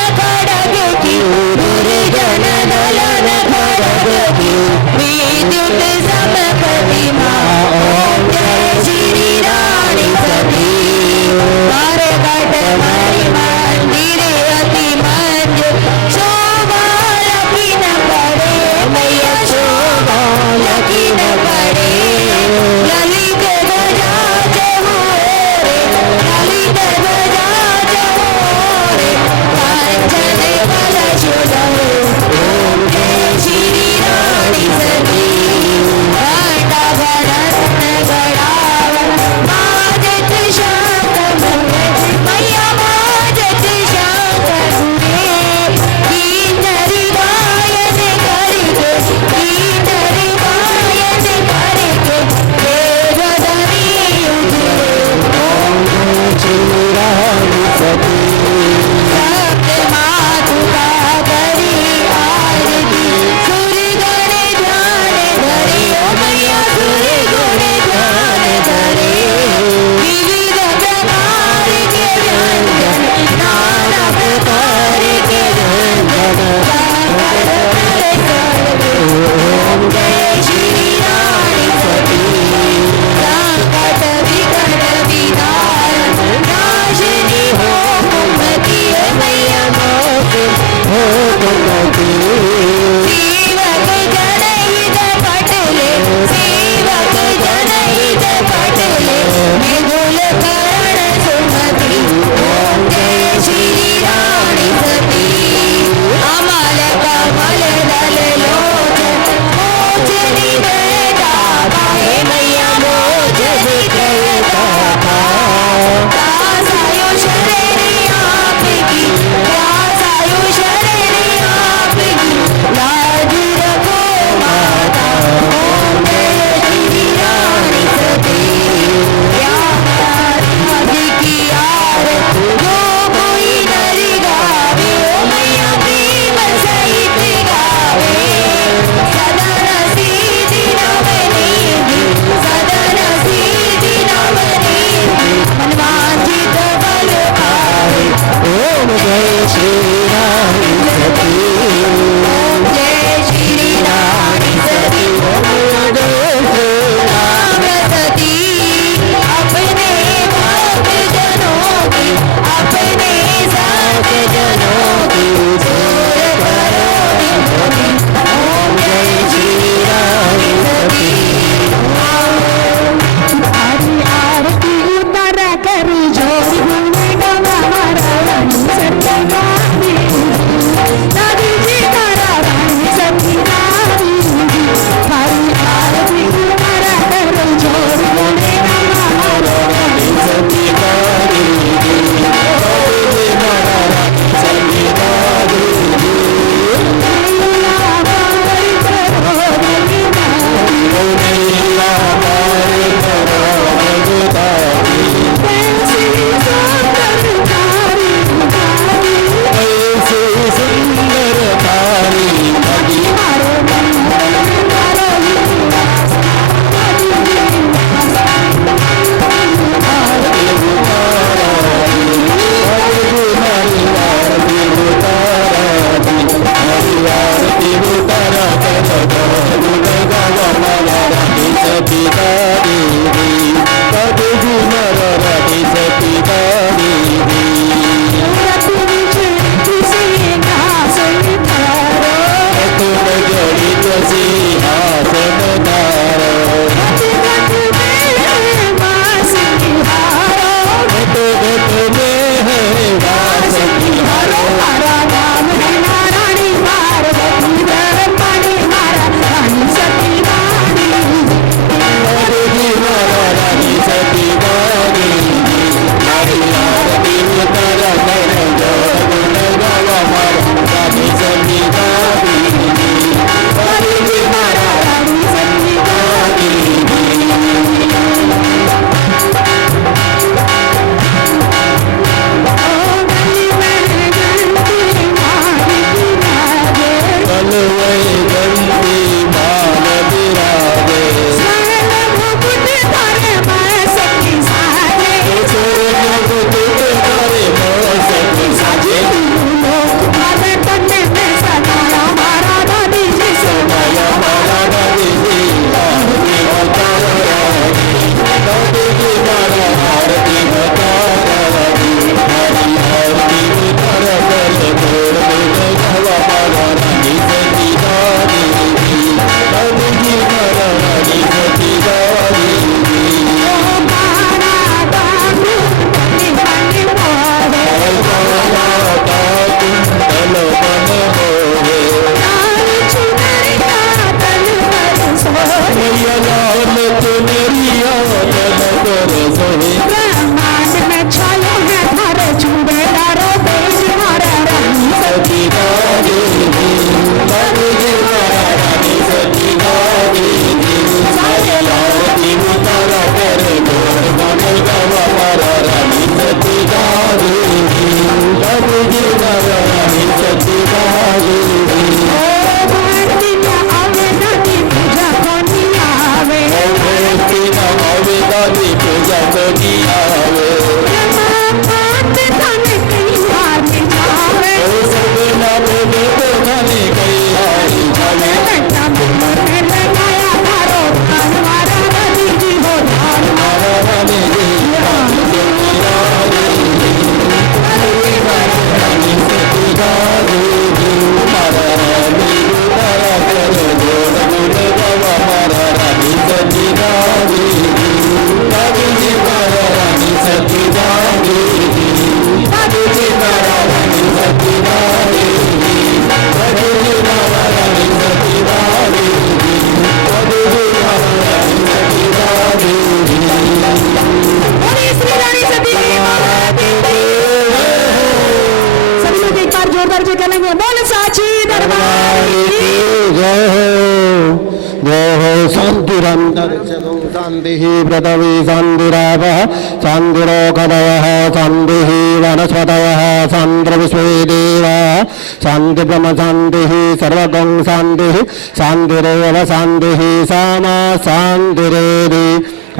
शान्तिः पृथिवी शान्तिरापः शान्तिरोषधयः शान्तिः वनस्पतयः शान्तिर्विश्वे देवाः शान्तिब्रह्म शान्तिः सर्वगं शान्तिः शान्तिरेव शान्तिः सामा शान्तिरेधि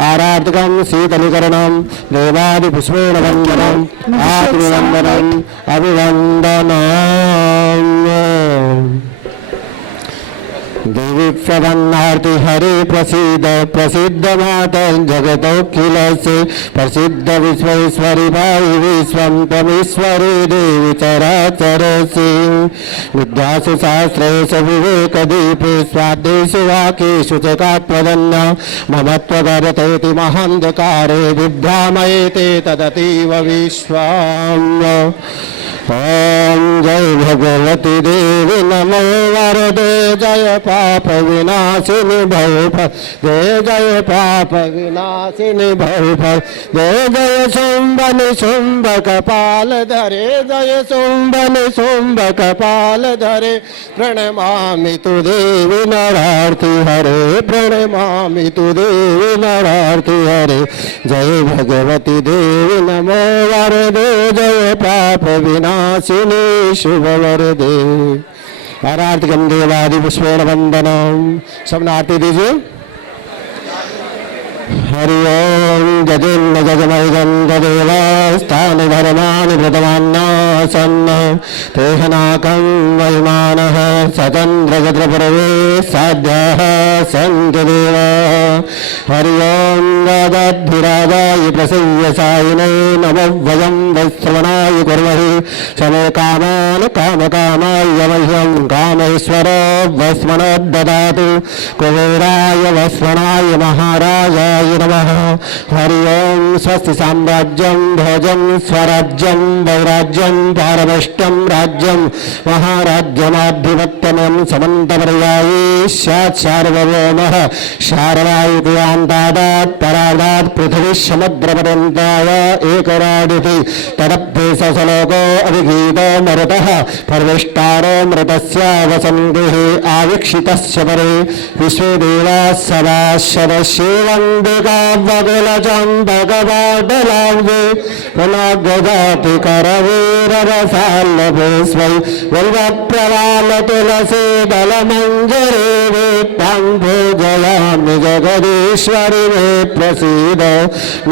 आराधकं शीतलीकरणं देवादिपुष्पेण वन्दनम् आत्मवन्दनम् अभिवन्दनम् देवी प्रपन्नार्ति हरे प्रसीद प्रसिद्ध माता जगतोखिलस्य प्रसिद्ध विश्वेश्वरी भाई विश्वं त्वमीश्वरी देवी चराचरसि विद्यासु शास्त्रेषु विवेकदीपे स्वादेषु वाक्येषु च कात्प्रदन्ना मम त्वगरतेति महान्धकारे विभ्रामयेते तदतीव विश्वाम् ओम जय भगवती देवी नमो वरदे जय पाप विनाशिनी भवफल जय जय पाप विनाशिनी भवफल जय जय शुंभन शुंभ कपाल धरे जय शुंभन शुंभ कपाल धरे प्रणमामि तु देवी नरार्ति हरे प्रणमामि तु देवी नरार्ति हरे जय भगवती देवी नमो वरदे जय पाप विनाशिनी शुभ वरदे आराधकं देवादि पुष्पेण वंदनम सब आरती दीजिए हरि ओम गजेन्द्र गजमय गंगदेवा स्थान धर्मानि व्रतमान्नासन्न तेहनाकं वैमानः सचन्द्र गद्रपुरवे साध्याः सन्तु देवा हरि ओम गदाधिराजाय प्रसव्यसायिने नमो वयं वैश्रवणाय कुर्महि समे कामान् कामकामाय मह्यं कामेश्वरो वस्मनोद्ददातु कुबेराय वस्मणाय महाराजाय नमः हरि ओम स्वस्ति साम्राज्यं भोजं स्वराज्यं वैराज्यं पारमेष्टं राज्यं महाराज्यमाधिपत्यं समन्तपर्याये स्यात् सार्वभौमः शारदायुक्तान्तादात् परादात् पृथिवी समुद्रपर्यन्ताय एकराडिति तदभ्येसलोको अभिगीतो मरुतः परमेष्टारो मृतस्य वसन्तिः आवीक्षितस्य परे विश्वे देवाः सदा शरशेवं भगवलचम्बकवाटलाब्धे पुनर्गजाति करवीररसाल्लभे स्वै वल्लप्रवालतुलसे दलमञ्जरे वेत्तां भोजयामि जगदीश्वरि मे प्रसीद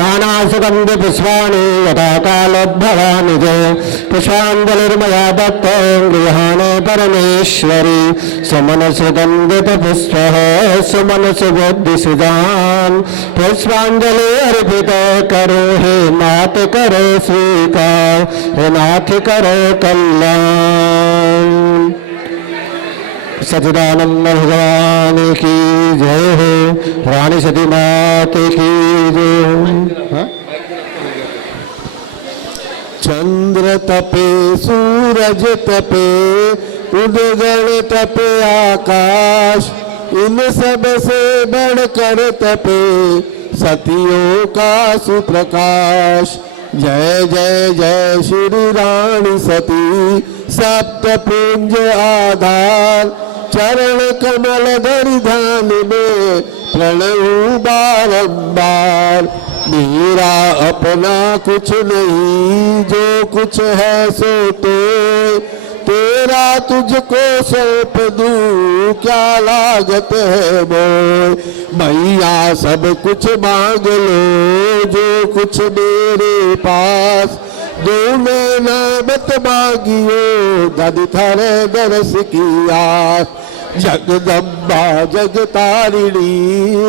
नानासुगन्धपुष्पाणि यथा कालोद्भवानि च पुष्पाञ्जलिर्मया दत्तं गृहाणे परमेश्वरि सुमनसुगन्धितपुष्पः सुमनसुबुद्धिसुजान् पुष्पांजलि अर्पित करो हे मात करो स्वीकार हे नाथ करो कल्याण सच्चिदानंद भगवान की जय हो रानी सती मात की जय हो चंद्र तपे सूरज तपे उदगण तपे आकाश इन सब से बढ़कर तपे सतियों का सुप्रकाश जय जय जय श्री रानी सती सप्त पुंज आधार चरण कमल धरि ध्यान में प्रणऊ बारंबार मेरा अपना कुछ नहीं जो कुछ है सो तो तेरा तुझको सौंप दूं क्या लागत है बोल मैया सब कुछ मांग लो जो कुछ मेरे पास दो में मत मांगियो दद थरे दरस की आस जगदम्बा जगतारिणी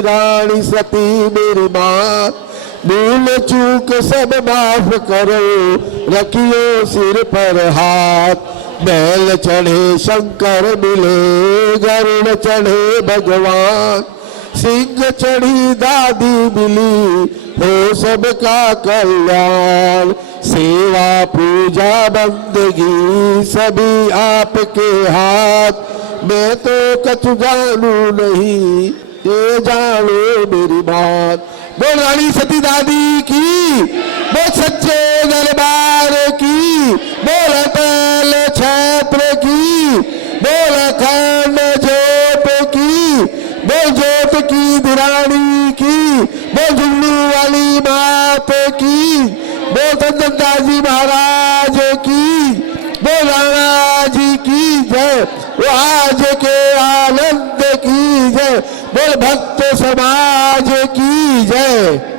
रानी सती मेरी माँ भूल चूक सब माफ करो रखियो सिर पर हाथ बैल चढ़े शंकर मिले गरुड़ चढ़े भगवान सिंह चढ़ी दादी मिली हो सबका कल्याण सेवा पूजा बंदगी सभी आपके हाथ मैं तो कछु जानू नहीं ये जानो मेरी बात बोल रानी सती दादी की बोल सच्चे दरबार की बोल अटल छत्र की बोल अखंड ज्योत की बोल ज्योत की रानी की दत्ताजी महाराज की, बोल राणा जी की जय, वो आज के आनंद की जय, बोल भक्त समाज की जय।